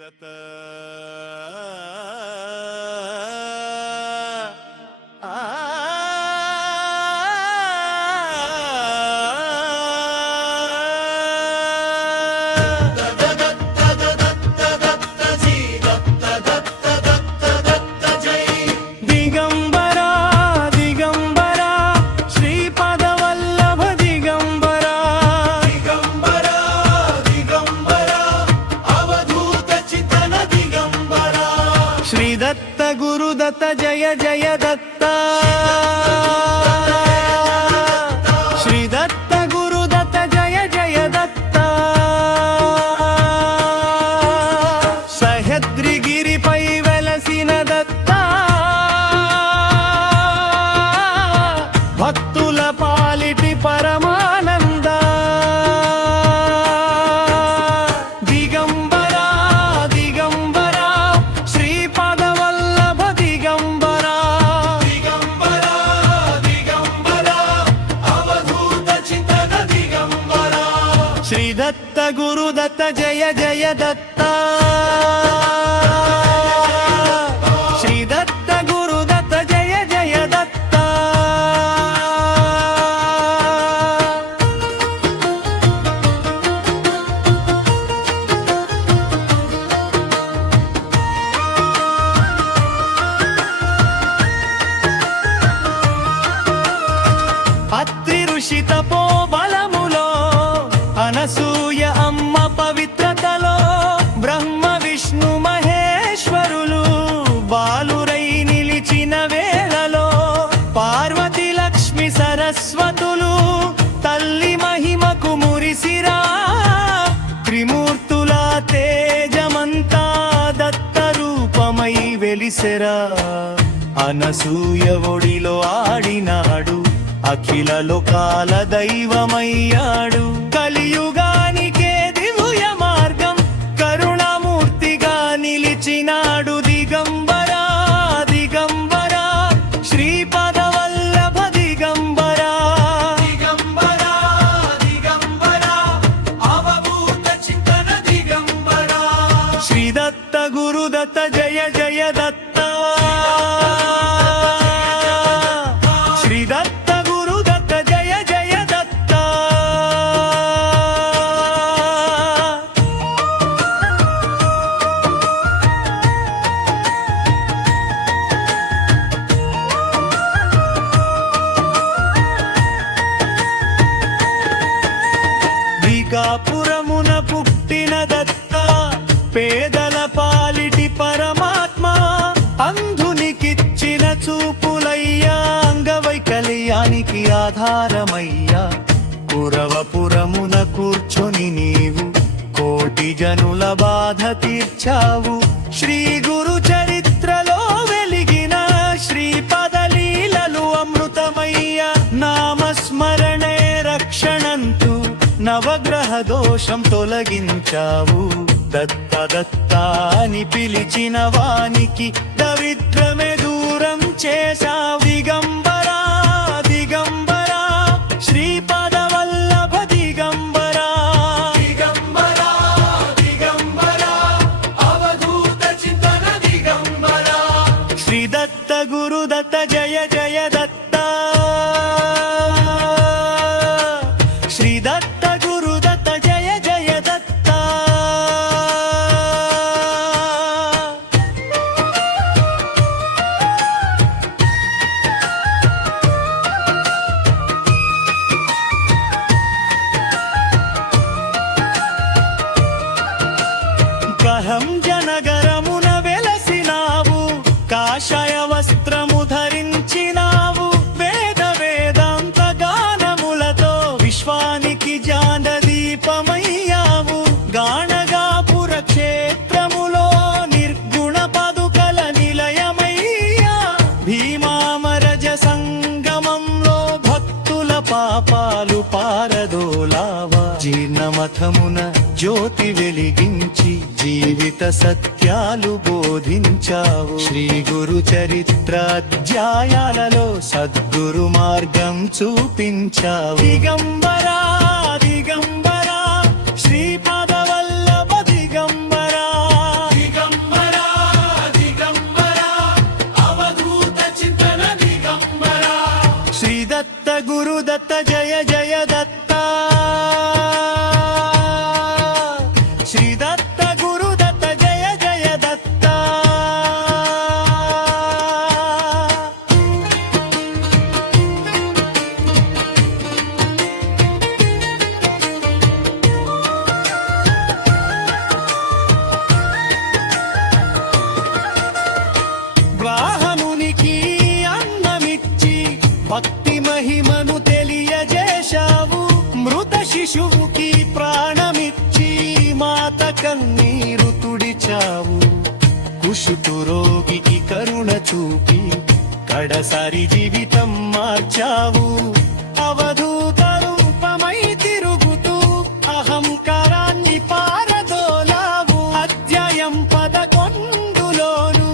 దత్త దత్త గురుదత్త జయ జయ దత్త శ్రీ దత్త గురుదత్త జయ జయ దత్త సహ్యద్రిగిరిపై వెలసిన దత్త భక్తుల పాలిటి పరమానంద శ్రీ దత్త గురుదత్త జయ జయ దత్త శ్రీ దత్త గురుదత్త జయ జయ దత్త అత్రి ఋషి తపో బలములో అనసూయ అమ్మ పవిత్రతలో బ్రహ్మ విష్ణు మహేశ్వరులు బాలురై నిలిచిన వేళలో పార్వతి లక్ష్మి సరస్వతులు తల్లి మహిమకు మురిసిరా త్రిమూర్తుల తేజమంతా దత్త రూపమై వెలిసెరా అనసూయ ఒడిలో ఆడినాడు అఖిల లోకాల దైవమయ్యాడు కలియుగానికే దివ్య మార్గం కరుణామూర్తిగా నిలిచినాడు దిగంబరా దిగంబరా శ్రీపద వల్లభ దిగంబరా దిగంబరా దిగంబరా అవభూత చింతన దిగంబరా శ్రీ దత్త గురుదత్త జయ జయ దత్త శ్రీ దత్త పురమున పుట్టిన దత్త పేదల పాలిటి పరమాత్మ అంధునికిచ్చిన చూపులయ్యా అంగవైకల్యానికి ఆధారమయ్యా పురమున కూర్చొని నీవు కోటి జనుల బాధ తీర్చావు శ్రీ గురు చరిత్రలో వెలిగిన శ్రీపద లీలలు అమృతమయ్యా నామస్మరణే రక్షణంతు నవగ్రహ దోషం తొలగించావు దత్త దత్త అని పిలిచిన వానికి దరిద్రమే దూరం చేశావు దిగంబరా దిగంబరా శ్రీపద వల్లభ దిగంబరా దిగంబరా దిగంబరా అవధూత చింతన దిగంబరా శ్రీ దత్త గురుదత్త జయ జయ దత్త శ్రీ దత్త జనగరమున వెలసినావు కాషాయ వస్త్రము ధరించినావు వేద వేదాంత గానములతో విశ్వానికి జాన దీపమయ్యావు గాణగాపుర క్షేత్రములో నిర్గుణ పదుకల నిలయమయ్యా భీమామరజ సంగమంలో భక్తుల పాపాలు పారదోలావా జీర్ణమథమున జ్యోతి వెలిగించి జీవిత సత్యాలు బోధించావు శ్రీ గురు చరిత్ర అధ్యాయాలలో సద్గురు మార్గం చూపించావు దిగంబరా దిగంబరా శ్రీపద వల్లభ దిగంబరా ಶ್ರೀದತ್ತ ಗುರುದತ್ತ ಜಯ ಜಯ ದತ್ತ బ్రాహ్మణునికి అన్నమిచ్చి భక్తి మహిమను తెలియజేశావు మృత శిశువుకి ప్రాణమిచ్చి మాత కన్నీరు తుడిచావు కుషుతు రోగికి కరుణ చూపి కడసారి జీవితం మార్చావు అవధూత రూపమై తిరుగుతూ అహంకారాన్ని పారదోలావు అధ్యాయం 11లోను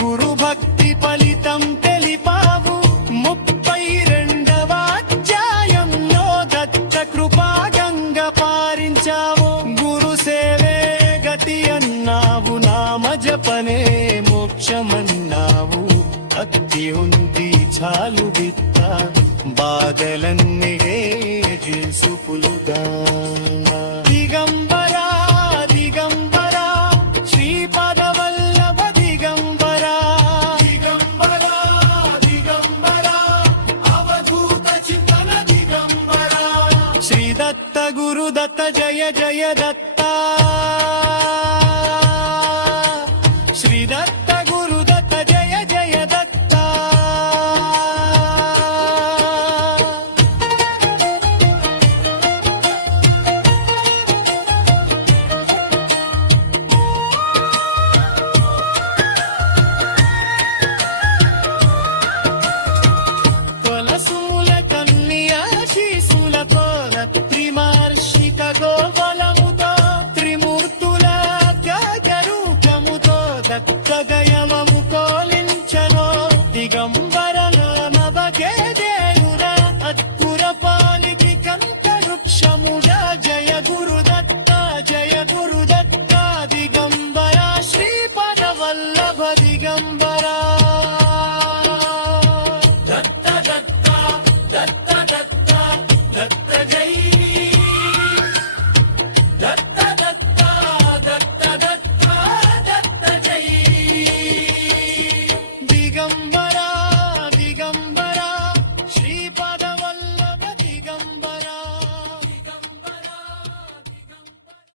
గురు భక్తి ఫలితం తెలిపావు 32వ అధ్యాయంలో దత్త కృపా గంగ పారించావు గురు సేవే గతి అన్నావు నామ జపనే మోక్షమన్నావు భక్తి ఉంది చాలు బిత్త బాధలన్నిడే జిల్సుపులుగా దిగంబరా దిగంబరా శ్రీపాద వల్లభ దిగంబరా దిగంబరా దిగంబరా అవధూత చింతన దిగంబరా శ్రీదత్త గురుదత్త జయ జయ దత్త